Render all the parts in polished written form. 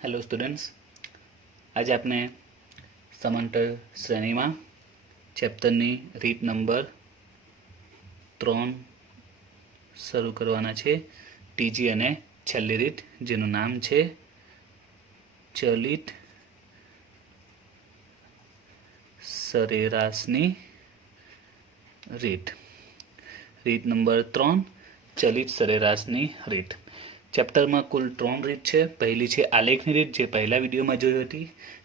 Hello students, आज आपने समांतर श्रेणी में चेप्टरनी રીત नंबर 3 શરૂ કરવાના છે। ત્રીજી અને છેલ્લી રીત જેનું નામ છે ચલિત સરેરાશની રીત। રીત નંબર 3 ચલિત સરેરાશની રીત। चेप्टर में कुल 3 रीत है। पहली है आलेखनी रीत, जो पहला विडियो में जोई हती।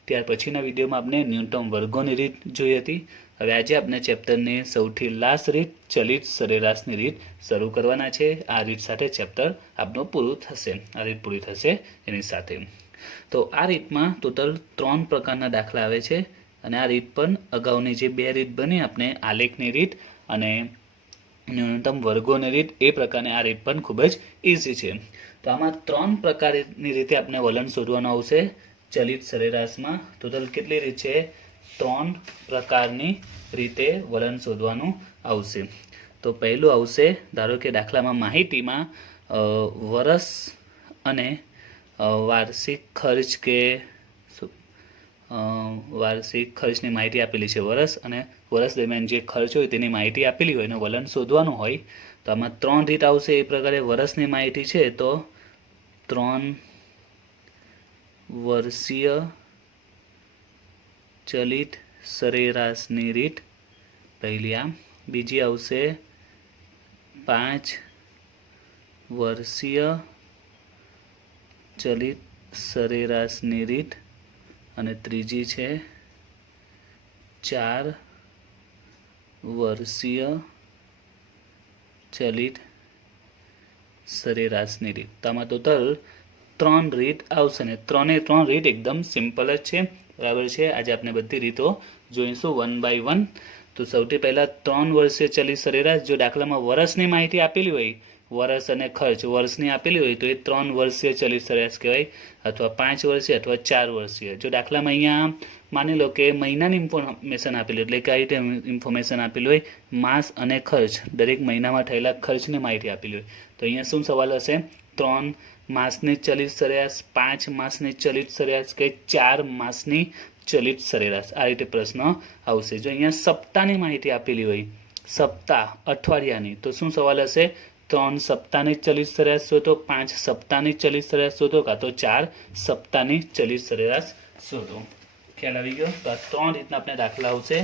त्यार पछीना विडियो में आपने न्यूनतम वर्गोनी रीत जोई हती। हवे आज आपने चेप्टर ने सौथी लास्ट रीत चलित सरेराशनी रीत शरू करवाना छे। आ रीत साथे चेप्टर आपनो पूरुं थशे। आ रीत पूरी थशे एनी साथे। तो आ रीत में टोटल 3 प्रकारना दाखला आवे छे अने आ रीत पण अगाउनी जे 2 रीत बनी आपने आलेखनी रीत अने न्यूनतम वर्गोनी रीत, ए प्रकारनी आ रीत पण खूब ज इजी छे। तो आम 3 प्रकारनी रीते आपने वलन शोधवानुं आवशे। चलित सरेराश में टोटल केटली रीत छे? 3 प्रकारनी रीते वलन शोधवानुं आवशे। तो पहलू आवशे, धारो के दाखला में माहिती में वर्ष अने वार्षिक खर्च के वार्षिक खर्चनी माहिती आपेली छे। वर्ष अने वर्ष दरमियान जे खर्च होय तेनी माहिती आपेली होय ने वलन शोधवानुं होय तो आमां 3 रीत आवशे। ए प्रकारे वर्षनी माहिती छे तो 3 वर्षीय चलित सरेराशनी रीत पहली आ। बीजी आवशे 5 वर्षीय चलित सरेराशनी रीत अने त्रीजी छे 4 वर्षीय चलित सरेराशनी रीत। तो आमां टोटल 3 रीत आवशे ने 3 रीत एकदम सिंपल ज छे, बराबर छे। आज आपने बधी रीतो जोईशुं 1 बाय 1। तो सौथी पहला 3 वर्षीय चलित सरेराश, जो दाखलामां वर्षनी माहिती आपेली होय, वर्ष अने खर्च वर्षनी आपेली होय तो ए 3 वर्षीय चलित सरेराश कहेवाय, अथवा 5 वर्षीय अथवा 4 वर्षीय। जो दाखलामां अहींया मानी लो के महीनानी इन्फॉर्मेशन आपेली, એટલે કે આ રીતે ઇન્ફોર્મેશન આપેલી હોય માસ અને ખર્ચ, દરેક મહિનામાં થયેલા ખર્ચની માહિતી આપેલી હોય તો અહીંયા શું સવાલ હશે? 3 માસની ચલિત સરેરાશ, 5 માસની ચલિત સરેરાશ કે 4 માસની ચલિત સરેરાશ, આ રીતે પ્રશ્ન આવશે। જો અહીંયા સપ્તાહની માહિતી આપેલી હોય, સપ્તાહ અઠવાડિયાની, તો શું સવાલ હશે? 3 સપ્તાહની ચલિત સરેરાશ શોધો, 5 સપ્તાહની ચલિત સરેરાશ શોધો, કાં તો 4 સપ્તાહની ચલિત સરેરાશ શોધો। ख्याल આવી ગયો? તો આ 3 રીતના આપણે દાખલા આવશે।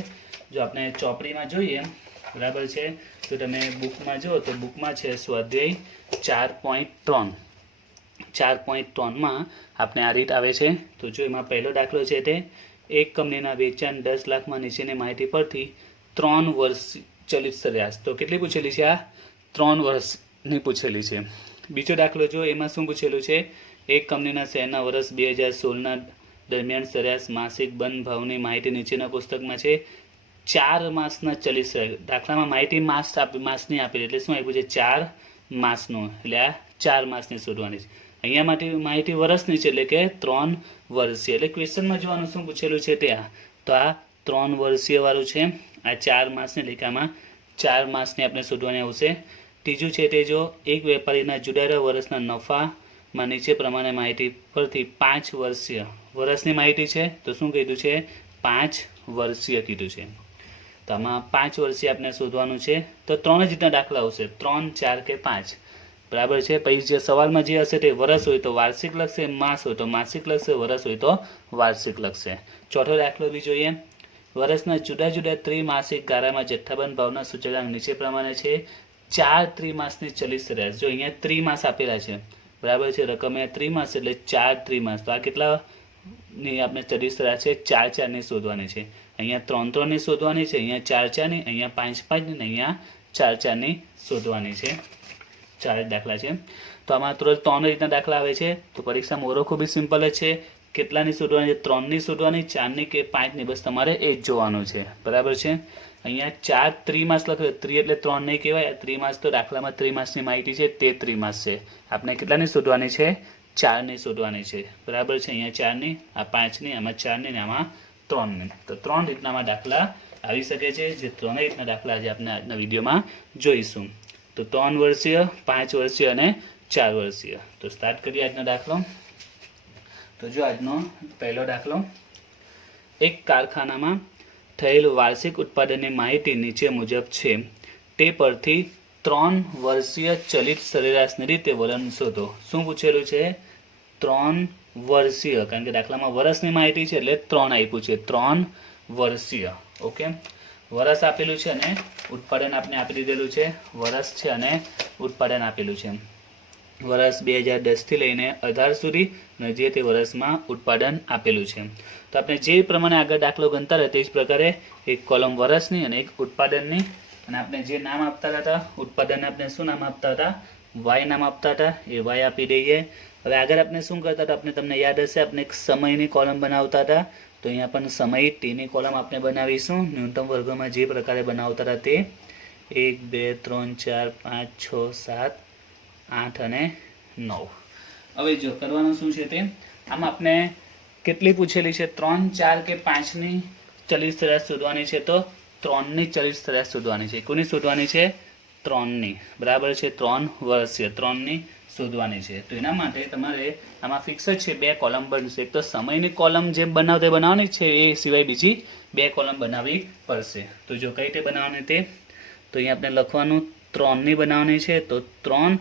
જો આપણે ચોપડીમાં જોઈએ, બરાબર છે, તો તમે બુકમાં જો તો બુકમાં છે સ્વાધ્યાય 4.3। 4.3 માં આપણે આ રીત આવે છે। તો જો એમાં પહેલો દાખલો છે તે એક કંપનીના વેચાણ 10 લાખમાં નીચેની માહિતી પરથી 3 વર્ષ ચલિત સરેરાશ, તો કેટલી પૂછેલી છે? આ 3 વર્ષની પૂછેલી છે। બીજો દાખલો જો, એમાં શું પૂછેલું છે? એક કંપનીના શેરના વર્ષ 2016ના दरमियान सरेराश मासिक बंध भावनी माहिती नीचेना पुस्तकमां छे। 4 मासना चलित सरेराश, दाखलामां माहिती मासनी आपेली એટલે શું આપ્યું છે? 4 માસનું, એટલે આ 4 માસની શોધવાની છે। અહીંયા માટે માહિતી વર્ષની છે એટલે કે 3 વર્ષીય, એટલે ક્વેશ્ચનમાં જોવાનું શું પૂછેલું છે તે આ, તો આ 3 વર્ષીય વાળું છે। આ 4 માસની લેખામાં 4 માસની આપણે શોધવાની આવશે। ત્રીજું છે તે જો એક વેપારીના जुड़ाયેલા વર્ષના નફામાં નીચે પ્રમાણે માહિતી પરથી 5 વર્ષીય વર્ષની માહિતી છે તો શું કીધું છે? 5 વર્ષીય કીધું છે। તો આમાં 5 વર્ષીય આપણે શોધવાનું છે। તો 3 જ રીતના દાખલા આવશે, 3, 4 કે 5, બરાબર છે। પછી જે સવાલમાં જે હશે તે વર્ષ હોય તો વાર્ષિક લખશે, માસ હોય તો માસિક લખશે, વર્ષ હોય તો વાર્ષિક લખશે। ચોથો દાખલો બી જોઈએ। વર્ષના જુદા જુદા ત્રિમાસિક ગાળામાં જથ્થાબંધ ભાવના સૂચકાંક નીચે પ્રમાણે છે। 4 ત્રિમાસની ચલિત સરેરાશ, જો અહીંયા ત્રિમાસ આપેલા છે, બરાબર છે, રકમ અહીંયા ત્રિમાસ એટલે 4 ત્રિમાસ, તો આ કેટલા ની આપણે ચલિત સરેરાશ છે? 4 4 ની શોધવાની છે। અહીંયા 3 3 ની શોધવાની છે, અહીંયા 4 4 ની, અહીંયા 5 5 ની, અહીંયા 4 4 ની શોધવાની છે। 4 દાખલા છે। તો આમાં तुरंत 3 રીતના દાખલા આવે છે। તો પરીક્ષામાં ઓળખો બી સિમ્પલ જ છે। કેટલાની શોધવાની છે? 3 ની શોધવાની, 4 ની કે 5 ની, બસ તમારે એ જ જોવાનું છે, બરાબર છે। અહીંયા 4 ત્રિમાસ લખેલું, ત્રિ એટલે 3 નહીં કહેવાય, ત્રિમાસ તો દાખલામાં ત્રિમાસની માહિતી છે તે ત્રિમાસ છે। આપણે કેટલાની શોધવાની છે? 4 ની શોધવાની છે, બરાબર છે। અહીંયા 4 ની, આ 5 ની, આમાં 4 ની ને આમાં 3 ની। તો 3 રીતનામાં દાખલા આવી શકે છે, જે 3 રીતના દાખલા આજે આપણે આજના વિડીયોમાં જોઈશું। તો 3 વર્ષીય, 5 વર્ષીય અને 4 વર્ષીય। તો સ્ટાર્ટ કરીએ આજનો દાખલો। તો જો આજનો પહેલો દાખલો, એક કારખાનામાં થયેલ વાર્ષિક ઉત્પાદનની માહિતી નીચે મુજબ છે. તે પરથી 3 વર્ષીય ચલિત સરેરાશની રીતે વલણ શોધો. શું પૂછેલું છે? 3 વર્ષીય, કારણ કે દાખલામાં વર્ષની માહિતી છે એટલે 3 આપ્યું છે. 3 વર્ષીય. ઓકે, વર્ષ આપેલું છે અને ઉત્પાદન આપણે આપી દીધેલું છે. વર્ષ છે અને ઉત્પાદન આપેલું છે. વર્ષ 2010 થી લઈને 18 સુધી અને જે તે વર્ષમાં ઉત્પાદન આપેલું છે. તો આપણે જે પ્રમાણે આગળ દાખલો ગણતા રહે તે જ પ્રકારે એક કોલમ વર્ષની અને એક ઉત્પાદનની, અને આપણે જે નામ આપતા હતા ઉત્પાદનને આપણે શું નામ આપતા હતા? વાય નામ આપતા હતા. એ વાય આપી દઈએ. હવે આગળ આપણે શું કરતા હતા? આપણે તમને યાદ હશે, આપણે એક સમયની કોલમ બનાવતા હતા. તો અહીંયા પણ સમય ટીની કોલમ આપણે બનાવીશું ન્યૂનતમ વર્ગમાં જે પ્રકારે બનાવતા હતા તે. 1 2 3 4 5 6 7 8 અને 9. હવે જો કરવાનું શું છે તે, આમ આપણે કેટલી પૂછેલી છે? 3 4 કે 5 ની ચલિત સરેરાશ શોધવાની છે. તો 3 ની ચલિત સરેરાશ શોધવાની છે. કોની શોધવાની છે? 3 ની. બરાબર છે. 3 વર્ષીય 3 ની શોધવાની છે. તો એના માટે તમારે આમાં ફિક્સ જ છે 2 કોલમ બનશે. એક તો સમયની કોલમ જે બનાવવાની છે, એ સિવાય બીજી 2 કોલમ બનાવવી પડશે. તો જો કઈ રીતે બનાવવાની તે, તો અહીંયા આપણે લખવાનું 3 ની બનાવવાની છે. તો 3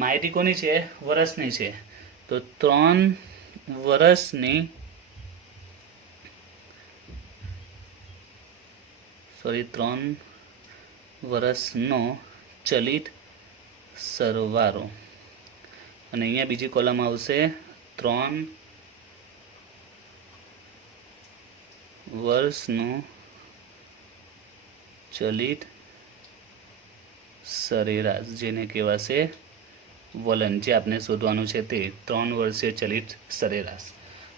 માહિતી કોની છે? વર્ષની છે. તો 3 વર્ષની, સોરી 3 વર્ષનો ચલિત સરવાળો, અને અહીંયા બીજી કોલમ આવશે 3 વર્ષનો ચલિત સરેરાશ, જેને કહેવાશે વલણ, જે આપણે શોધવાનું છે તે 3 વર્ષીય ચલિત સરેરાશ.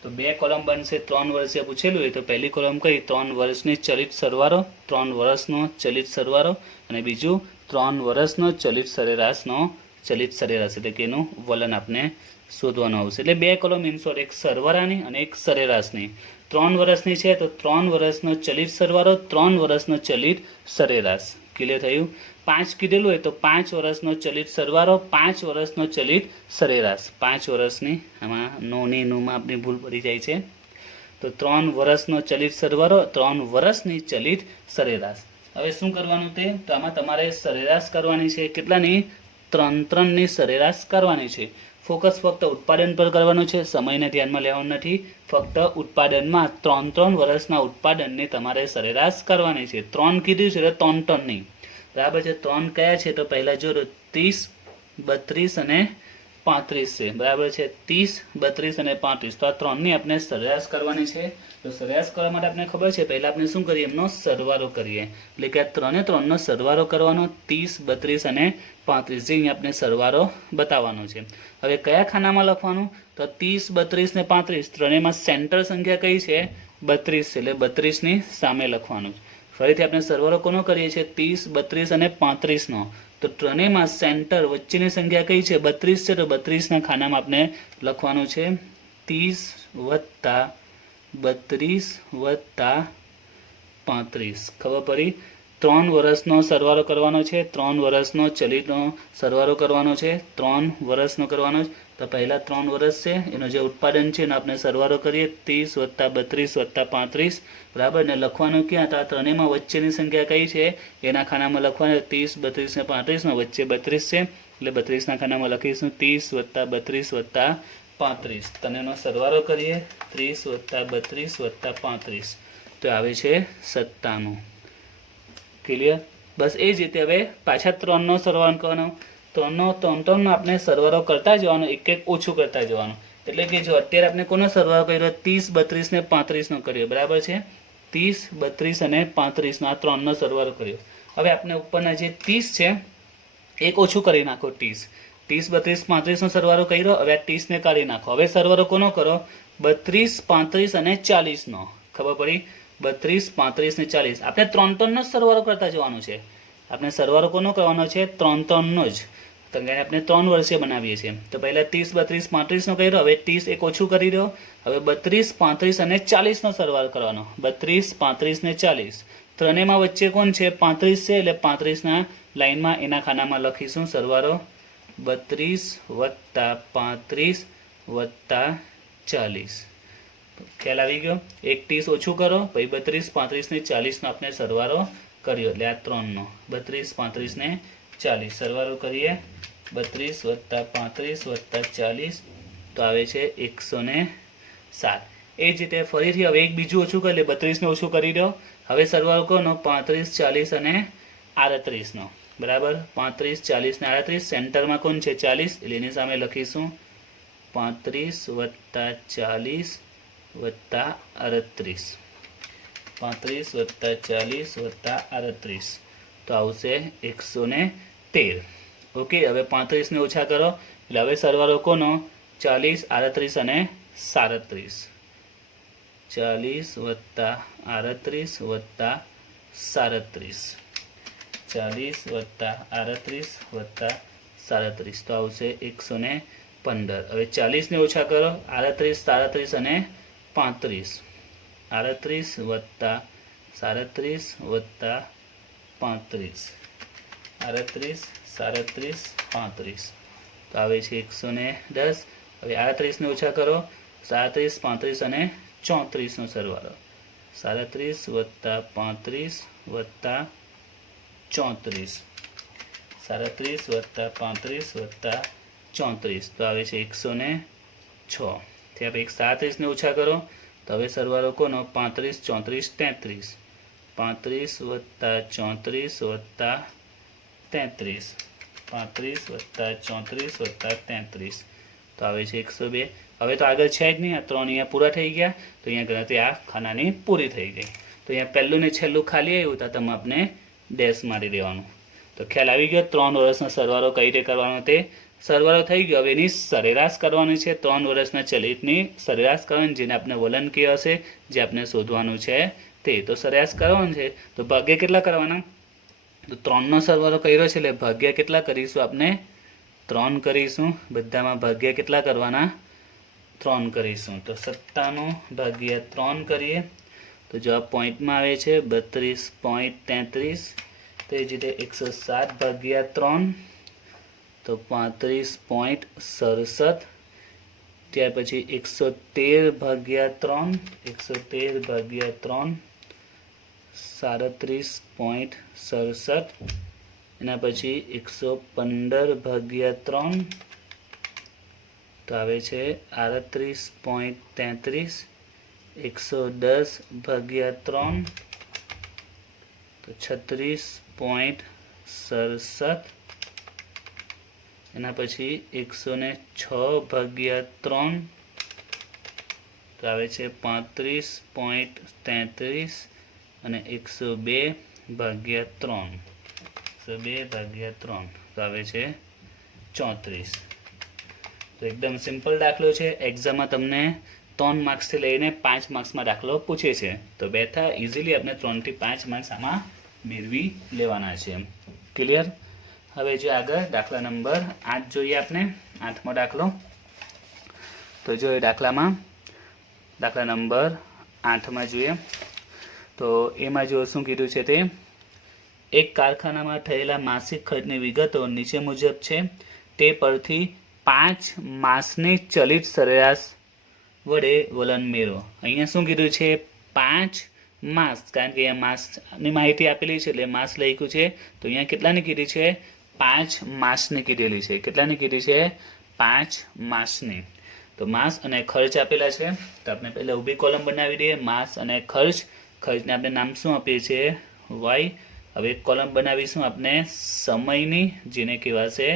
તો 2 કોલમ બનશે. 3 વર્ષીય પૂછેલું હોય તો પહેલી કોલમ કઈ? 3 વર્ષની ચલિત સરવાળો, 3 વર્ષનો ચલિત સરવાળો, અને બીજું 3 વર્ષનો ચલિત સરેરાશનો ચલિત સરેરાશ, એટલે કે એનું વલણ આપણે શોધવાનું આવશે. એટલે 2 કોલમ ઇન શોર્ટ, એક સરવાળાની અને એક સરેરાશની. 3 વર્ષની છે તો 3 વર્ષનો ચલિત સરવાળો, 3 વર્ષનો ચલિત સરેરાશ. ક્લિયર થયું? 5 કીધેલું હોય તો 5 વર્ષનો ચલિત સરવાળો, 5 વર્ષનો ચલિત સરેરાશ. 5 વર્ષની, આમાં નોની નોમાં આપણી ભૂલ પડી જાય છે. તો 3 વર્ષનો ચલિત સરવાળો, 3 વર્ષની ચલિત સરેરાશ. હવે શું કરવાનું તે, તો આમાં તમારે સરેરાશ કરવાની છે. કેટલાની? 3 ની સરેરાશ કરવાની છે. ફોકસ ફક્ત ઉત્પાદન પર કરવાનું છે, સમયને ધ્યાનમાં લેવાનું નથી. ફક્ત ઉત્પાદનમાં 3 વર્ષના ઉત્પાદનની તમારે સરેરાશ કરવાની છે. 3 કીધું છે એટલે 3 ની. બરાબર છે. 3 કયા છે? તો પહેલા જો 30, 32 અને 35 છે. બરાબર છે. 30, 32 અને 35. તો આ 3 ની આપણે સરેરાશ કરવાની છે. તો સરેરાશ કરવા માટે આપણે ખબર છે, પહેલા આપણે શું કરીએ? એમનો સરવાળો કરીએ. એટલે કે આ 3 નો સરવાળો કરવાનો, 30, 32 અને 35, જે અહીંયા આપણે સરવાળો બતાવવાનો છે. હવે કયા ખાનામાં લખવાનું? તો 30, 32 ને 35 ત્રણેયમાં સેન્ટર સંખ્યા કઈ છે? 32 છે. એટલે 32 ની સામે લખવાનું. ફરીથી આપણે સરવાળો કોનો કરીએ છીએ? 30, 32 અને 35 નો. તો ત્રણેયમાં સેન્ટર વચ્ચેની સંખ્યા કઈ છે? 32 છે. તો 32 ના ખાનામાં આપણે લખવાનું છે 30 + 32 + 35. ખબર પડી? 3 વર્ષનો સરવાળો કરવાનો છે. 3 વર્ષનો ચલિતનો સરવાળો કરવાનો છે. 3 વર્ષનો કરવાનો છે. તો પહેલા 3 વર્ષ છે, એનો જે ઉત્પાદન છે એનો આપણે સરવાળો કરીએ. 30 + 32 + 35. બરાબર ને? લખવાનું ક્યાં? તો આ ત્રણેયમાં વચ્ચેની સંખ્યા કઈ છે? એના ખાનામાં લખવાનું. 30, 32 ને 35 વચ્ચે 32 છે, એટલે 32 ના ખાનામાં લખીશું 30 + 32 + 35. તનેનો સરવાળો કરીએ. 30 + 32 + 35, તો આવે છે 97. ક્લિયર? બસ એ જ રીતે હવે પાછા 3 નો સરવાળો કરવાનો. 3 નો આપણે સરવાળો કરતા જવાનો, એક એક ઓછું કરતા જવાનું. એટલે કે જો અત્યારે આપણે કોનો સરવાળો કર્યો? 30, 32 ને 35 નો કર્યો. બરાબર છે. 30, 32 અને 35 નો આ 3 નો સરવાળો કર્યો. હવે આપણે ઉપરના જે 30 છે એક ઓછું કરી નાખો. 30, 32, 35 નો સરવાળો કર્યો. હવે આ 30 ને કાઢી નાખો. હવે સરવાળો કોનો કરો? 32, 35 અને 40 નો. ખબર પડી? 32, 35 ને 40. આપણે 3 નો સરવાળો કરતા જવાનું છે. આપણે સરવાળો કોનો કરવાનો છે? 3 નો જ. તો આપણે 3 વર્ષે બનાવીએ છીએ. તો પહેલા 30, 32, 35 નો કર્યો. હવે 30 એક ઓછું કરી દો. હવે 32, 35 અને 40 નો સરવાળો કરવાનો. 32, 35 ને 40. ત્રણેયમાં વચ્ચે કોણ છે? 35 છે, એટલે 35 ના લાઈનમાં એના ખાનામાં લખીશું સરવાળો. 32 + 35 + 40. ખ્યાલ આવી ગયો. એક 30 ઓછું કરો, પછી 32, 35 ને 40 નો આપણે સરવાળો કર્યો, એટલે આ 3 નો 32, 35 ને 40 સરવાળો કરીએ. 32 વત્તા 35 વત્તા 40 તો આવે છે 107. એ જ રીતે ફરીથી હવે એક બીજું ઓછું કરી લે, 32 ને ઓછું કરી દો. હવે સરવાળો કોનો? 35, 40 અને 38 નો. બરાબર, 35, 40 ને 38. સેન્ટરમાં કોણ છે? 40, એટલે એની સામે લખીશું 35 વત્તા 40 વત્તા 38. 35 વત્તા 40 વત્તા 38 તો આવશે 113. ઓકે, હવે 35 ને ઓછા કરો, એટલે હવે સરવાળો કોનો? 40, 38 અને 37. 40 વત્તા 38 વત્તા 37. 40 વત્તા 38 વત્તા 37 તો આવશે 115. હવે 40 ને ઓછા કરો, 38, 37 અને 35. 38 વત્તા 37 વત્તા 35. 38, 37, 35 તો આવે છે 110. હવે 38 ને ઓછા કરો, 37, 35 અને 34 નો સરવાળો. 37 વત્તા 35 વત્તા 34. 37 વત્તા 35 વત્તા 34 તો આવે છે 106. ત્યાં પછી 37 ને ઓછા કરો, તો હવે સરવાળો કોનો? 35, 34, 33. 35 વત્તા 34 વત્તા 33. 35 વત્તા 34 વત્તા 33 તો આવે છે 102. હવે તો આગળ છે જ નહીં, આ 3 અહીંયા પૂરા થઈ ગયા, તો અહીંયા ગણતરી આ ખાનાની પૂરી થઈ ગઈ. તો અહીંયા પહેલું ને છેલ્લું ખાલી આવ્યું, તો તમે આપણે ડેશ મારી દેવાનું. તો ખ્યાલ આવી ગયો 3 વર્ષનો સરવાળો કઈ રીતે કરવાનો તે. સરવાળો થઈ ગયો, હવે એની સરેરાશ કરવાની છે. 3 વર્ષના ચલિતની સરેરાશ કરવાની, જેને આપણે વલન કહે હશે, જે આપણે શોધવાનું છે તે. તો સરેરાશ કરવાનું છે, તો ભાગ્ય કેટલા કરવાના? તો 3 નો સરવાળો કર્યો છે, એટલે ભાગ્ય કેટલા કરીશું? આપણે 3 કરીશું. બધામાં ભાગ્ય કેટલા કરવાના? 3 કરીશું. તો 97 ભાગ્યા 3 કરીએ તો જવાબ પોઈન્ટમાં આવે છે 32.33. તો એ જ રીતે 107 ભાગ્યા 3 તો 35.67. ત્યાર પછી 113 ભાગ્યા 3, 113 ભાગ્યા 3 37.67. એના પછી 115 ભાગ્યા 3 તો આવે છે 38.33. 110 ભાગ્યા 3 તો 36.67. એના પછી 106 ભાગ્યા 3 તો આવે છે 35.33. અને 102 ભાગ્યા 3, 102 ભાગ્યા 3 તો આવે છે 34. તો એકદમ સિમ્પલ દાખલો છે. એક્ઝામમાં તમને 3 માર્ક્સથી લઈને 5 માર્ક્સમાં દાખલો પૂછે છે, તો બેઠા ઇઝીલી આપણે 3 થી 5 માર્ક્સ આમાં મેળવી લેવાના છે. ક્લિયર? હવે જો આગળ દાખલા નંબર 8 જોઈએ આપણે, 8મો દાખલો. તો જો એ દાખલા નંબર 8માં જોઈએ, તો એમાં જો શું કીધું છે તે, એક કારખાનામાં થયેલા માસિક ખર્ચની વિગતો નીચે મુજબ છે. તે પરથી 5 માસની ચલિત સરેરાશ વડે વલણ મેળવો. અહીંયા શું કીધું છે? 5 માસ, કારણ કે અહીંયા માસની માહિતી આપેલી છે એટલે માસ લખ્યું છે. તો અહીંયા કેટલાની કીધી છે? 5 માસની કીધેલી છે. કેટલાની કીધી છે? 5 માસની. તો માસ અને ખર્ચ આપેલા છે, તો આપણે પહેલા ઊભી કોલમ બનાવી દઈએ. માસ અને ખર્ચ. ખર્ચને આપણે નામ શું આપીએ છીએ? વાય. હવે કોલમ બનાવીશું આપણે સમયની, જેને કહેવાશે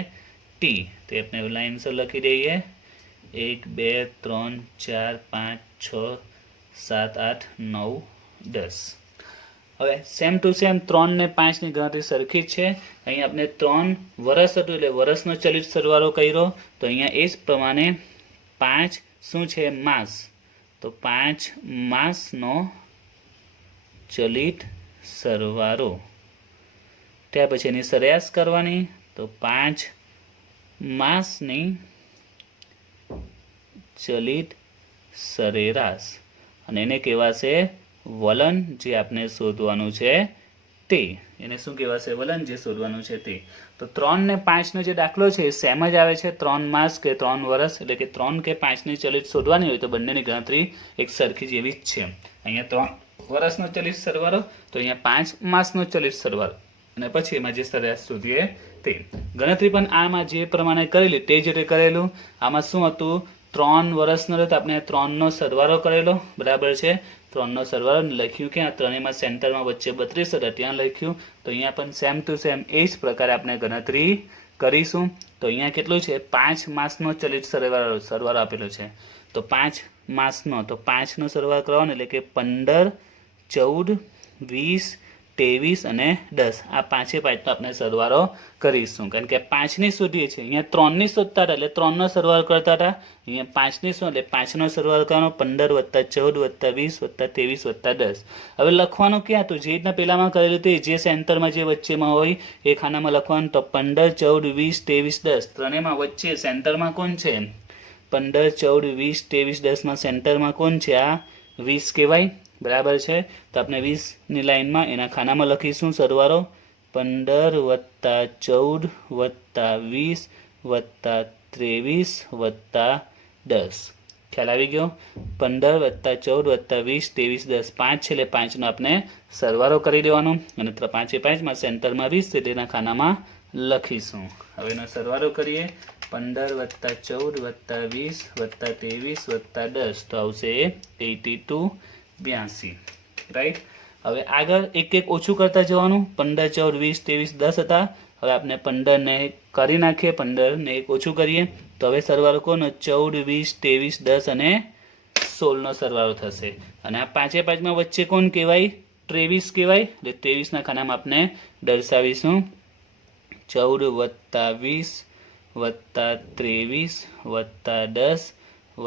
ટી. તે આપણે લાઇનસર લખી દઈએ. 1, 2, 3, 4, 5, 6, 7, 8, 9, 10. હવે સેમ ટુ સેમ 3 ને 5 ની ગણતરી સરખી જ છે. અહીંયા આપણે 3 વર્ષ હતું એટલે વર્ષનો ચલિત સરવાળો કર્યો, તો અહીંયા એ જ પ્રમાણે 5 શું છે? માસ. તો 5 માસનો ચલિત સરવાળો. ત્યાર પછી એની સરેરાશ કરવાની, તો 5 માસની ચલિત સરેરાશ, અને એને કહેવાશે વલણ, જે આપણે શોધવાનું છે તે, એને શું કહેવાશે વલણ જે શોધવાનું છે તે. તો 3 ને 5 નો જે દાખલો છે એ સેમ જ આવે છે. 3 માસ કે 3 વર્ષ, એટલે કે 3 કે 5 ની ચલિત શોધવાની હોય તો બંનેની ગણતરી એક સરખી જેવી જ છે. અહીંયા 3 વર્ષનો ચલિત સરવાળો, તો અહીંયા 5 માસનો ચલિત સરવાળો, અને પછી એમાં જે સરેરાશ શોધીએ તે. ગણતરી પણ આમાં જે પ્રમાણે કરેલી તે જ રીતે કરેલું. આમાં શું હતું, 3 વર્ષનો હતો, આપણે 3 નો સરવાળો કરેલો, બરાબર છે. 3 નો સરવાળો લખ્યું કે આ ત્રણેયમાં સેન્ટરમાં વચ્ચે 32 હતા ત્યાં લખ્યું. તો અહીંયા પણ સેમ ટુ સેમ એ જ પ્રકારે આપણે ગણતરી કરીશું. તો અહીંયા કેટલું છે, 5 માસનો ચલિત સરવાળો આપેલો છે. તો 5 માસનો, તો 5 નો સરવાળો કરવાનો, એટલે કે 15, 14, 20, 23 અને 10. આ 5 5 આપણે સરવાળો કરીશું, કારણ કે 5 ની શોધીએ છીએ. અહીંયા 3 ની શોધતા હતા એટલે 3 નો સરવાળો કરતા હતા. અહીંયા 5 ની શોધ એટલે 5 નો સરવાળો કરવાનો, 15 + 14 + 20 + 23 + 10. હવે લખવાનું ક્યાં હતું, જે રીતના પેલામાં કરેલું તે જે સેન્ટરમાં જે વચ્ચેમાં હોય એ ખાનામાં લખવાનું. તો 15, 14, 20, 23, 10 ત્રણેયમાં વચ્ચે સેન્ટરમાં કોણ છે, 15, 14, 20, 23, 10 માં સેન્ટરમાં કોણ છે, આ 20 કહેવાય, બરાબર છે. તો આપણે 20 ની લાઈનમાં એના ખાનામાં લખીશું સરવાળો, 15 + 14 + 20 + 23 + 10. ખ્યાલ આવી ગયો. 15 + 14 + 20, 23, 10, 5 છે એટલે 5 નો આપણે સરવાળો કરી દેવાનો, અને 5 5 માં સેન્ટરમાં 20 એટલે એના ખાનામાં લખીશું. હવે એનો સરવાળો કરીએ, 15 + 14 + 20 + 23 + 10, તો આવશે 82, 82, રાઈટ. હવે આગળ એક એક ઓછું કરતા જવાનું. 15, 14, 20, 23, 10 હતા. હવે આપણે 15 ને કરી નાખીએ, 15 ને એક ઓછું કરીએ. તો હવે સરવાળો કોનો, 14, 20, 23, 10 અને 16 નો સરવાળો થશે. અને આ 5 5 માં વચ્ચે કોણ કહેવાય, 23 કહેવાય. એટલે 23 ના ખાનામાં આપણે દર્શાવીશું 14 + 20 + 23 + 10 +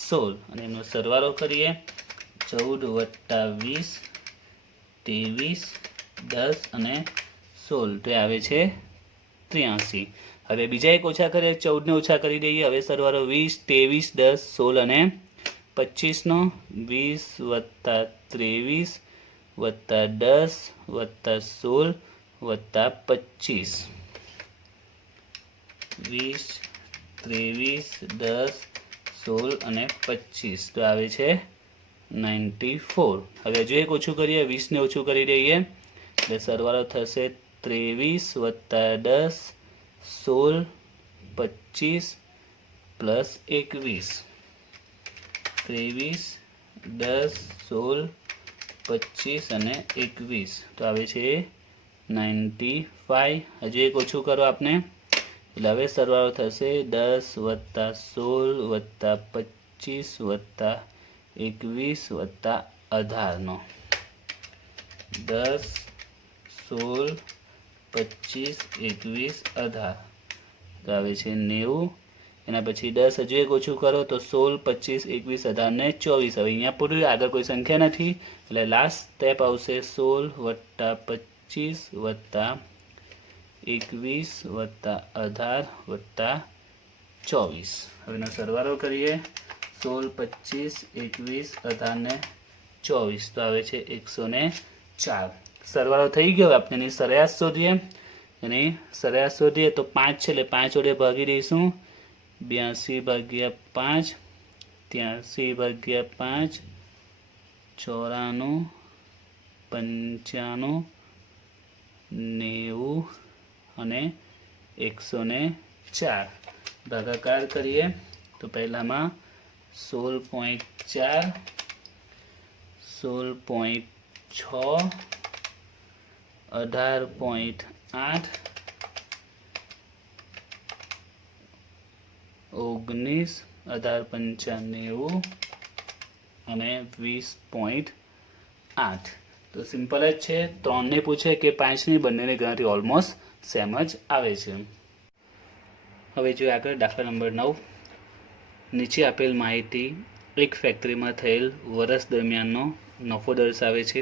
16, અને એનો સરવાળો કરીએ, 14 + 20, 23, 10 અને 16, તો આવે છે 83. હવે બીજા એક ઓછા કરીએ, 14 ને ઓછા કરી દઈએ. હવે સરવાળો 20, 23, 10, 16 અને 25 નો, 20 + 23 + 10 + 16 + 25, 20, 23, 10, 16 અને 25, તો આવે છે 94. હવે હજુ એક ઓછું કરીએ, 20 ને ઓછું કરી દઈએ એટલે સરવાળો થશે 23 + 10, 16, 25 + 21, 23, 10, 16, 25 અને 21, તો આવે છે 95. હજુ એક ઓછું કરો આપણે, એટલે હવે સરવાળો થશે 10 + 16 + 25 + 21 + 18 નો, 10, 16, 25, 21, 18, તો આવે છે 90. એના પછી 10 હજુ એક ઓછું કરો તો 16, 25, 21, 18 ને 24. હવે અહીંયા પૂરું, આગળ કોઈ સંખ્યા નથી એટલે લાસ્ટ સ્ટેપ આવશે 16 + 25 + 21 + 18 + 24. હવે એનો સરવાળો કરીએ, 16, 25, 21, 18 ને 24, તો આવે છે 104. સરવાળો થઈ ગયો. આપણે એની સરેરાશ શોધીએ. એની સરેરાશ શોધીએ તો 5 છે એટલે 5 વડે ભાગી દઈશું. 82 / 5, 83 / 5, 94, 95, 90 અને 104. ભાગાકાર કરીએ તો પહેલામાં 16.4, 16.6, 18.8, 19, 18×5 અને 20.8. તો સિમ્પલ જ છે. 3 ને પૂછે કે 5 ની, બંનેની ગણતરી ઓલમોસ્ટ સેમ જ આવે છે. હવે જોઈએ આગળ દાખલા નંબર 9. નીચે આપેલ માહિતી એક ફેક્ટરીમાં થયેલ વર્ષ દરમિયાનનો નફો દર્શાવે છે.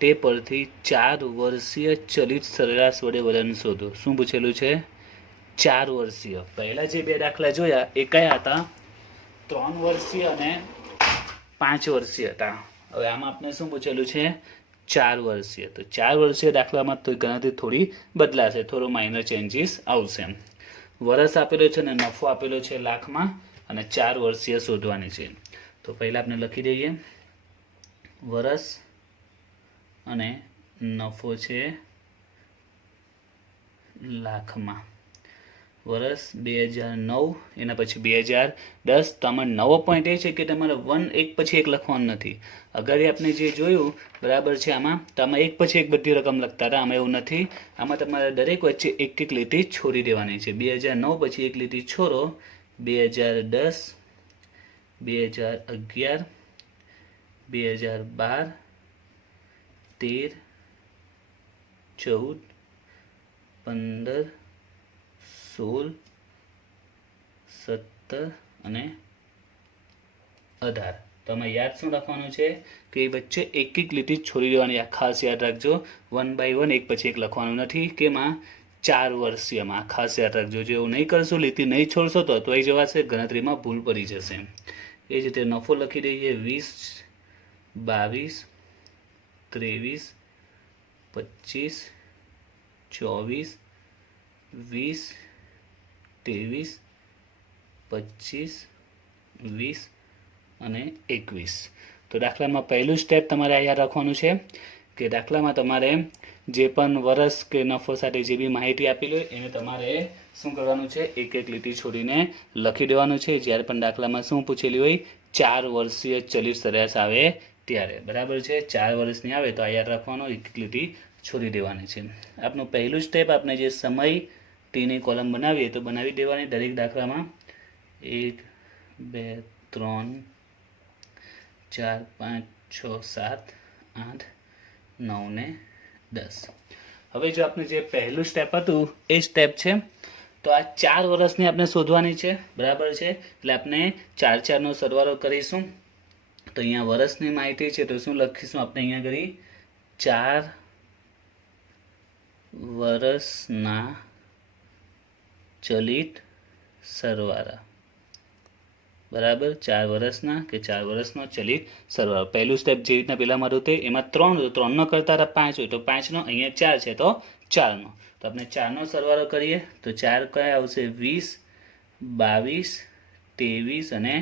તે પરથી 4 વર્ષીય ચલિત સરેરાશ વડે વલણ શોધો. શું પૂછેલું છે? 4 વર્ષીય. પહેલા જે બે દાખલા જોયા એ કયા હતા? 3 વર્ષીય અને 5 વર્ષીય હતા. હવે આમાં આપણે શું પૂછેલું છે? 4 વર્ષીય, તો 4 વર્ષીય દાખલામાં તો ગણતરી થોડી બદલાશે, થોડો માઇનર ચેન્જીસ આવશે. વર્ષ આપેલો છે અને નફો આપેલો છે લાખમાં, અને 4 વર્ષીય શોધવાની છે. તો પહેલાં આપણે લખી દઈએ વર્ષ અને નફો છે લાખમાં. વર્ષ 2009, એના પછી 2010. તો આમાં નવો પોઈન્ટ એ છે કે તમારે એક પછી એક લખવાનું નથી. અગર આપણે જે જોયું બરાબર છે આમાં, તો આમાં એક પછી એક બધી રકમ લખતા હતા, આમાં એવું નથી. આમાં તમારે દરેક વચ્ચે એક એક લીટી છોડી દેવાની છે. 2009 પછી એક લીટી છોડો, 2010, 2011, 2012, 13, 14, 15, 16, 17 અને 18. તો આમાં યાદ શું રાખવાનું છે કે એ વચ્ચે એક એક લીટી છોડી દેવાની. આ ખાસ યાદ રાખજો. 1 by 1 એક પછી એક લખવાનું નથી કે માં 4 વર્ષીયમાં. ખાસ યાદ રાખજો. જો એવું નહીં કરશો, લીટી નહીં છોડશો તો એ જવાશે, ગણતરીમાં ભૂલ પડી જશે. એ જ રીતે નફો લખી દઈએ 20, 22, 23, 25, 24, 20, 23, 25, 20 અને 21. તો દાખલામાં પહેલું સ્ટેપ તમારે આ યાદ રાખવાનું છે કે દાખલામાં તમારે જે પણ વર્ષ કે નફો સાથે જે બી માહિતી આપેલી હોય એને તમારે શું કરવાનું છે, એક એક લીટી છોડીને લખી દેવાનું છે. જ્યારે પણ દાખલામાં શું પૂછેલી હોય, 4 વર્ષીય ચલિત સરેરાશ આવે ત્યારે. બરાબર છે, 4 વર્ષની આવે તો આ યાદ રાખવાનો, એક એક લીટી છોડી દેવાની છે. આપનું પહેલું સ્ટેપ, આપણે જે સમય ટીની કોલમ બનાવીએ તો બનાવી દેવાની દરેક દાખલામાં. 1, 2, 3, 4, 5, 6, 7, 8, 9 ને 10. હવે જો આપણે જે પહેલું સ્ટેપ હતું એ સ્ટેપ છે, તો આ 4 વર્ષની આપણે શોધવાની છે. બરાબર છે, એટલે આપણે 4 4નો સરવાળો કરીશું. તો અહીંયા વર્ષની માહિતી છે, તો શું લખીશું આપણે અહીંયા કરી 4 વર્ષના ચલિત સરવાળા. બરાબર, 4 વર્ષના કે 4 વર્ષનો ચલિત સરવાળો. પહેલું સ્ટેપ જે રીતના પહેલામાં હતું તે એમાં 3 હતો, 3નો કરતા હતા 5 હોય તો 5નો, અહીંયા 4 છે તો 4નો. તો આપણે 4નો સરવાળો કરીએ તો 4 કયા આવશે, 20, 22, 23 અને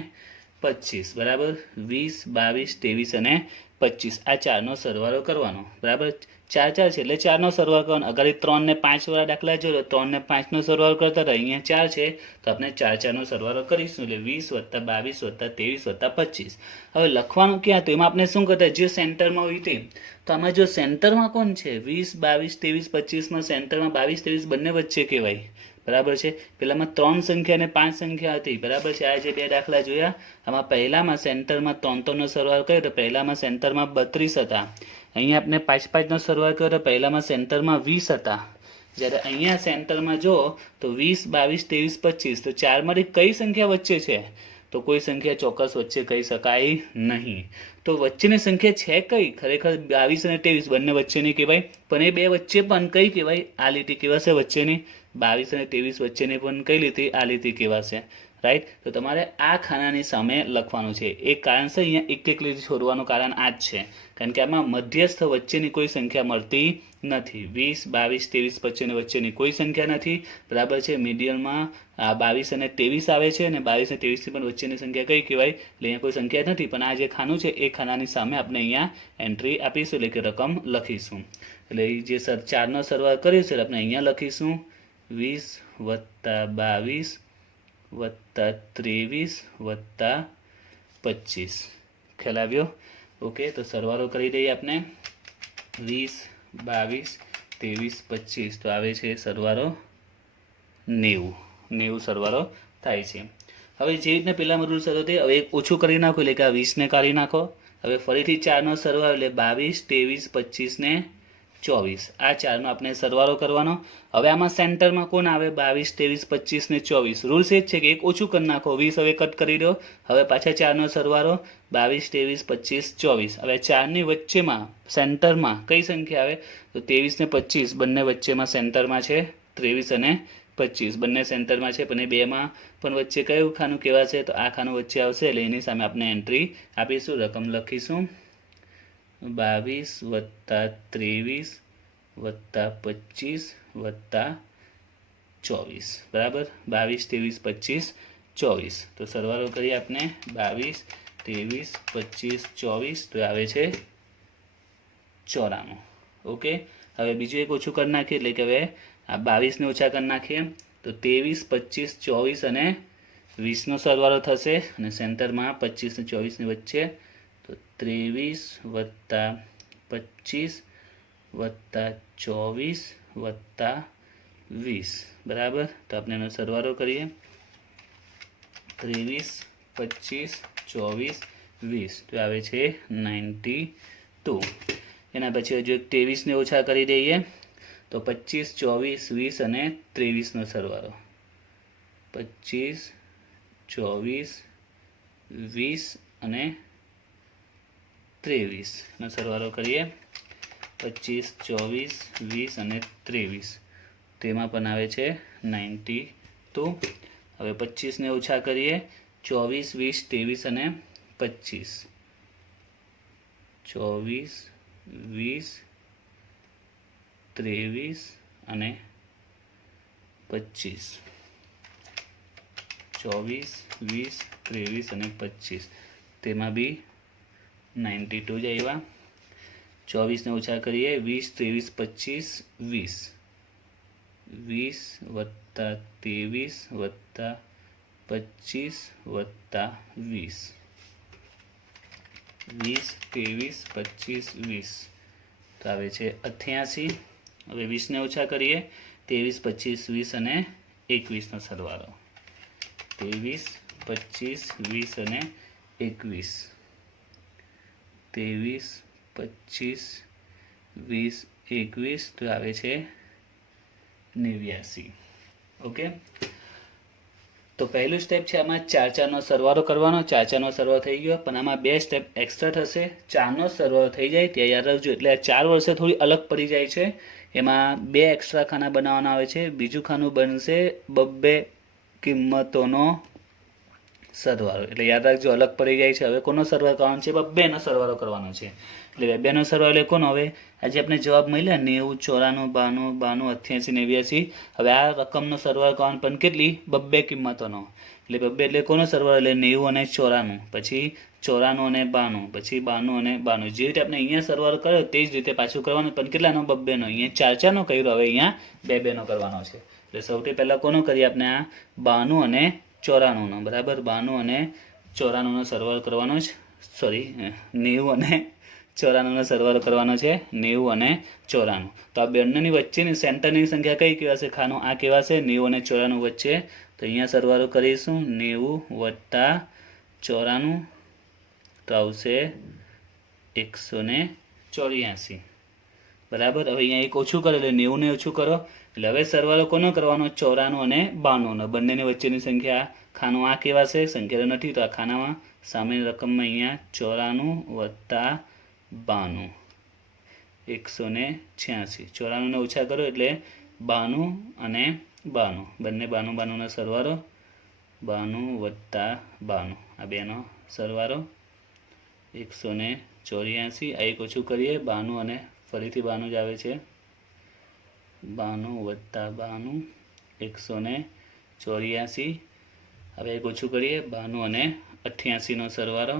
25. બરાબર, 20, 22, 23 અને 25 આ 4નો સરવાળો કરવાનો. બરાબર, 4 4 છે એટલે 4નો સરવાળો કરવાનો. અગાડી 3 ને 5 વાળા દાખલા જોયો, 3 ને 5નો સરવાળો કરતા હતા, અહીંયા 4 છે તો આપણે 4 4નો સરવાળો કરીશું, એટલે 20 + 22 + 23 + 25. હવે લખવાનું ક્યાં, તો એમાં આપણે શું કરતા, જે સેન્ટરમાં હોય તે. તો આમાં જો સેન્ટરમાં કોણ છે, 20, 22, 23, 25માં સેન્ટરમાં 22, 23 બંને વચ્ચે કહેવાય. બરાબર છે, પેલામાં 3 સંખ્યા અને 5 સંખ્યા હતી. બરાબર છે, આ જે બે દાખલા જોયા, આમાં પહેલામાં સેન્ટરમાં 3 3નો સરવાળો કર્યો તો પહેલામાં સેન્ટરમાં 32 હતા. અહીંયા આપણે 5 5નો સરવાળો કર્યો તો પહેલામાં સેન્ટરમાં 20 હતા. જ્યારે અહીંયા સેન્ટરમાં જો તો 20, 22, 23, 25, તો 4માંથી કઈ સંખ્યા વચ્ચે છે, તો કોઈ સંખ્યા ચોક્કસ વચ્ચે કહી શકાય નહીં. તો વચ્ચેની સંખ્યા છે કઈ, ખરેખર 22 અને 23 બંને વચ્ચેની કહેવાય, પણ એ બે વચ્ચે પણ કઈ કહેવાય, આ લીટી કહેવાશે વચ્ચેની. 22 અને 23 વચ્ચેની પણ કઈ લીટી, આ લીટી કહેવાશે. રાઈટ, તો તમારે આ ખાનાની સામે લખવાનું છે. એક કારણ છે અહીંયા એક એક લીટી છોડવાનું કારણ આ જ છે, કારણ કે આમાં મધ્યસ્થ વચ્ચેની કોઈ સંખ્યા મળતી નથી. 20, 22, 23 વચ્ચેની કોઈ સંખ્યા નથી. બરાબર છે, મીડિયમમાં 22 અને 23 આવે છે, અને 22 અને 23 પણ વચ્ચેની સંખ્યા કઈ કહેવાય, એટલે અહીંયા કોઈ સંખ્યા નથી. પણ આ જે ખાનું છે એ ખાનાની સામે આપણે અહીંયા એન્ટ્રી આપીશું, એટલે કે રકમ લખીશું. એટલે જે 4નો સરવાળો કર્યો છે આપણે અહીંયા લખીશું 20 + 22 + 23 + 25. ખ્યાલ આવ્યો? ઓકે, તો સરવાળો કરી દઈએ આપણે 20, 22, 23, 25. તો આવે છે સરવાળો 90 સરવાળો થાય છે. હવે જે રીતના પહેલામાં રૂલ્સ હતો તે હવે એક ઓછું કરી નાખો, એટલે કે આ 20ને કાઢી નાખો. હવે ફરીથી 4નો સરવાળો એટલે 22, 23, 25 ને 24. આ 4નો આપણે સરવાળો કરવાનો. હવે આમાં સેન્ટરમાં કોણ આવે, 22, 23, 25 ને 24. રૂલ્સ એ જ છે કે એક ઓછું કરી નાખો, 20 હવે કટ કરી દો. હવે પાછા 4નો સરવાળો 22, 23, 25, 24. હવે 4ની વચ્ચેમાં સેન્ટરમાં કઈ સંખ્યા આવે, તો 23 ને 25 બંને વચ્ચેમાં સેન્ટરમાં છે, 23 અને 25 બંને સેન્ટરમાં છે, પણ એ બેમાં પણ વચ્ચે કયું ખાનું કહેવાશે, તો આ ખાનું વચ્ચે આવશે, એટલે એની સામે આપણે એન્ટ્રી આપીશું, રકમ લખીશું 22 વત્તા 23 વત્તા 25 વત્તા 24 બરાબર 22 23 25 24 તો સરવાળો કરીએ આપણે 22 23 25 24 તો આવે છે 94 ઓકે હવે બીજું એક ઓછું કરી નાખીએ એટલે કે હવે આ 22 ને ઓછા કરી નાખીએ તો 23 25 24 અને 20 નો સરવાળો થશે અને સેન્ટરમાં 25 અને 24 ની વચ્ચે તો 23 વત્તા 25 વત્તા 24 વત્તા 20 બરાબર તો આપણે એનો સરવાળો કરીએ 23 25 24 20 તો આવે છે 92 એના પછી હજુ એક 23 ને ઓછા કરી દઈએ તો 25 24 20 અને 23 નો સરવાળો 25 24 20 અને 23 નો સરવાળો કરીએ 25 24 20 અને 23 તેમાં પણ આવે છે 92 હવે 25 ને ઓછા કરીએ 24 20 23 અને 25 24 20 23 અને 25 24 20 23 અને 25 તેમાં બી 92 જ આવ્યા 24 ને ઓછા કરીએ 20 23 25 20 વત્તા 23 વત્તા 25 વત્તા 20 20 23 25 20 તો આવે છે 88 હવે 20 ને ઓછા કરીએ 23 25 20 અને 21 નો સરવાળો 23 25 20 અને 21 23 25 20 21 તો આવે છે 89 ઓકે તો પહેલું સ્ટેપ છે આમાં 4 નો સરવાળો કરવાનો 4 નો સરવાળો થઈ ગયો પણ આમાં બે સ્ટેપ એક્સ્ટ્રા થશે 4 નો સરવાળો થઈ જાય ત્યાં યાદ રાખજો એટલે આ 4 વર્ષે થોડી અલગ પડી જાય છે એમાં બે એક્સ્ટ્રા ખાના બનાવવાના આવે છે બીજું ખાનું બનશે બબ્બે કિંમતોનો સરવાળો એટલે યાદ રાખજો અલગ પડી જાય છે હવે કોનો સરવાળો કરવાનો છે બબ્બેનો સરવાળો કરવાનો છે એટલે બબ્બેનો સરવાળો એટલે કોનો હવે આજે આપણે જવાબ મળ્યા 90 94 92 88 89 હવે આ રકમનો સરવાળો કરવાનો પણ કેટલી બબ્બે કિંમતોનો એટલે બબ્બે એટલે કોનો સરવાળો એટલે 90 અને 94 પછી 94 અને 92 પછી 92 અને 92 જે રીતે આપણે અહીંયા સરવાળો કર્યો તે જ રીતે પાછું કરવાનું પણ કેટલાનો બબ્બેનો અહીંયા 4 નો કર્યો હવે અહીંયા 2 નો કરવાનો છે એટલે સૌથી પહેલા કોનો કરીએ આપણે આ 92 અને 94 નો બરાબર 92 અને 94 નો સરવાળો કરવાનો છે સોરી 90 અને 94 નો સરવાળો કરવાનો છે 90 અને 94 તો આ બંનેની વચ્ચેની સેન્ટરની સંખ્યા કઈ કહેવાશે ખાનું આ કહેવાશે 90 અને 94 વચ્ચે તો અહીંયા સરવાળો કરીશું 90 વત્તા 94 તો આવશે 184 બરાબર હવે અહીંયા એક ઓછું કરો એટલે 90 ને ઓછું કરો એટલે હવે સરવાળો કોનો કરવાનો 94 અને 92 નો બંનેની વચ્ચેની સંખ્યા ખાનું આ કહેવાશે સંખ્યા નથી તો આ ખાનામાં સામેની રકમમાં અહીંયા 94 વત્તા 92 186 94 ને ઓછા કરો એટલે 92 અને 92 બંને 92 નો સરવાળો 92 વત્તા 92 આ બેનો સરવાળો 184 આ એક ઓછું કરીએ 92 અને ફરીથી 92 જ આવે છે 92 વત્તા 92 184 હવે એક ઓછું કરીએ 92 અને 88 નો સરવાળો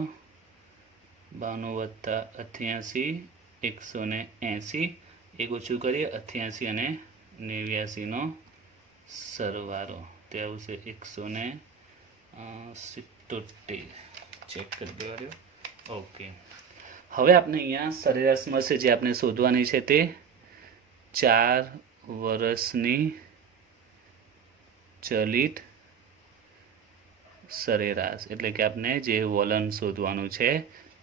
92 વત્તા 88 180 એક ઓછું કરીએ 88 અને 89 નો સરવાળો તે આવશે 177 ચેક કરી દેવાનું ઓકે હવે આપણે અહીંયા સરેરાશ મળશે જે આપણે શોધવાની છે તે 4 વર્ષની ચલિત સરેરાશ એટલે કે આપણે જે વલણ શોધવાનું છે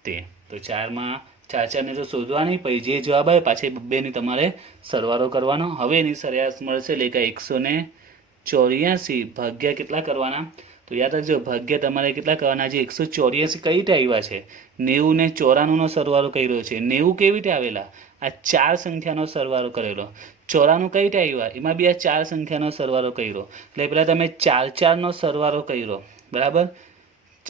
તે તો 4 માં 4 ને તો શોધવાની પછી જે જવાબ આવે પાછી બબ્બેની તમારે સરવાળો કરવાનો હવે એની સરેરાશ મળશે એટલે કે 184 ભાગ્યા કેટલા કરવાના તો યાદ રાખજો ભાગ્યા તમારે કેટલા કરવાના છે 184 કઈ રીતે આવ્યા છે 90 ને 94 નો સરવાળો કર્યો છે 90 કેવી રીતે આવેલા આ 4 સંખ્યાનો સરવાળો કરેલો 94 કઈ રીતે આવ્યા એમાં બી આ 4 સંખ્યાનો સરવાળો કર્યો એટલે પહેલા તમે 4 નો સરવાળો કર્યો બરાબર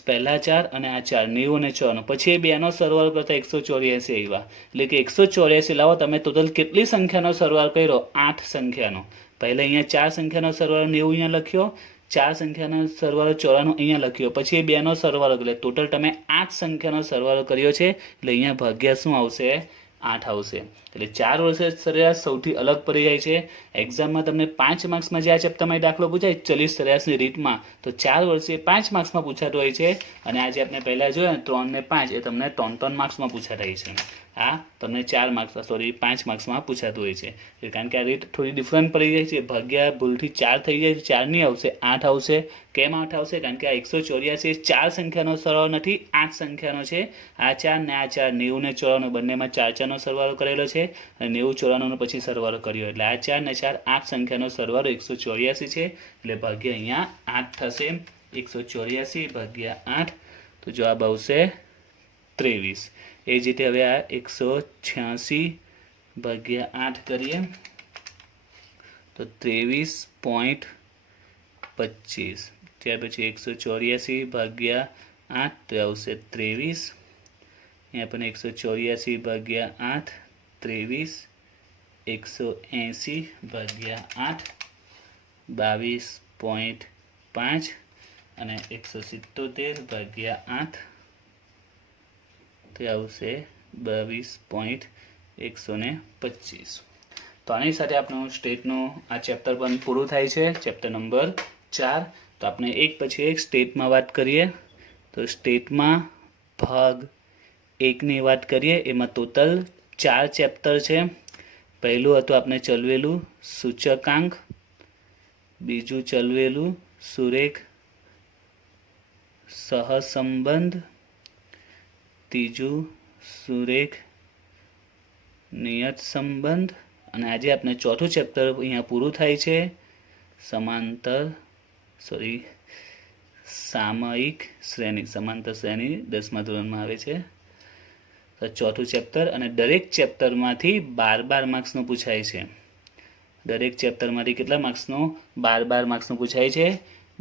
પહેલા 4 અને આ 4 90 અને 94 પછી એ બેનો સરવાળો કરતા 184 આવ્યા એટલે કે 184 લાવો તમે ટોટલ કેટલી સંખ્યાનો સરવાળો કર્યો 8 સંખ્યાનો પહેલા અહીંયા 4 સંખ્યાનો સરવાળો 90 અહીંયા લખ્યો 4 સંખ્યાનો સરવાળો 94 અહીંયા લખ્યો પછી એ બેનો સરવાળો એટલે ટોટલ તમે 8 સંખ્યાનો સરવાળો કર્યો છે એટલે અહીંયા ભાગ્યા શું આવશે 8 આવશે એટલે 4 વર્ષે સરેરાશ સૌથી અલગ પડી જાય છે એક્ઝામમાં તમને 5 માર્ક્સમાં જે આ ચેપ્ટરમાં દાખલો પૂછાય 40 સરેરાશની રીતમાં તો 4 વર્ષે 5 માર્ક્સમાં પૂછાતો હોય છે અને આજે આપણે પહેલાં જોયા 3 ને 5 એ તમને 3 માર્ક્સમાં પૂછાતા હોય છે આ તમને 4 માર્ક્સ 5 માર્ક્સમાં પૂછાતું હોય છે કારણ કે આ રીત થોડી ડિફરન્ટ પડી જાય છે ભાગ્યા ભૂલથી 4 થઈ જાય 4 નહીં આવશે 8 આવશે કેમ 8 આવશે કારણ કે આ 184 4 સંખ્યાનો સરવાળો નથી 8 સંખ્યાનો છે આ 4 ને આ 4 90 ને 94 બંનેમાં 4 નો સરવાળો કરેલો છે અને 90 94 નો પછી સરવાળો કર્યો એટલે આ 4 ને 4 8 સંખ્યાનો સરવાળો 184 છે એટલે ભાગ્યા અહીંયા 8 થશે 184 ભાગ્યા 8 તો જવાબ આવશે 23 એ જ રીતે હવે આ 186 ભાગ્યા 8 કરીએ તો 23.25 ત્યાર પછી 184 ભાગ્યા 8 તો આવશે 23 અહીંયા પણ 184 ભાગ્યા 8 23 180 ભાગ્યા 8 22.5 અને 177 ભાગ્યા 8 તે આવશે 22.125 તો આની સાથે આપણું સ્ટેટનું આ ચેપ્ટર પણ પૂરું થાય છે ચેપ્ટર નંબર 4 તો આપણે એક પછી એક સ્ટેટમાં વાત કરીએ તો સ્ટેટમાં ભાગ 1ની વાત કરીએ એમાં ટોટલ 4 ચેપ્ટર છે પહેલું હતું આપણે ચલવેલું સૂચકાંક બીજું ચલવેલું સુરેખ સહસંબંધ ત્રીજું સુરેખ નિયત સંબંધ અને આજે આપણે ચોથું ચેપ્ટર અહીંયા પૂરું થાય છે સામયિક શ્રેણી સમાંતર શ્રેણી 10મા ધોરણમાં આવે છે તો ચોથું ચેપ્ટર અને દરેક ચેપ્ટરમાંથી 12 માર્ક્સનું પૂછાય છે દરેક ચેપ્ટરમાંથી કેટલા માર્ક્સનો 12 માર્ક્સનું પૂછાય છે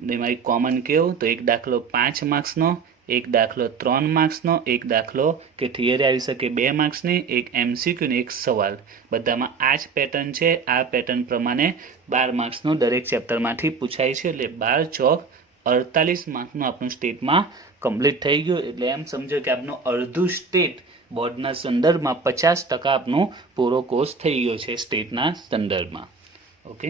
એમાં એક કોમન કેવું તો એક દાખલો 5 માર્ક્સનો એક દાખલો 3 માર્ક્સનો એક દાખલો કે થિયરી આવી શકે 2 માર્ક્સની એક એમસીક્યુ ને એક સવાલ બધામાં આ જ પેટર્ન છે આ પેટર્ન પ્રમાણે 12 માર્ક્સનો દરેક ચેપ્ટરમાંથી પૂછાય છે એટલે 12 ચોક 48 માર્ક્સનું આપણું સ્ટેટમાં કમ્પ્લીટ થઈ ગયું એટલે એમ સમજો કે આપણું અડધું સ્ટેટ બોર્ડના સંદર્ભમાં 50% આપણો પૂરો કોર્સ થઈ ગયો છે સ્ટેટના સંદર્ભમાં ઓકે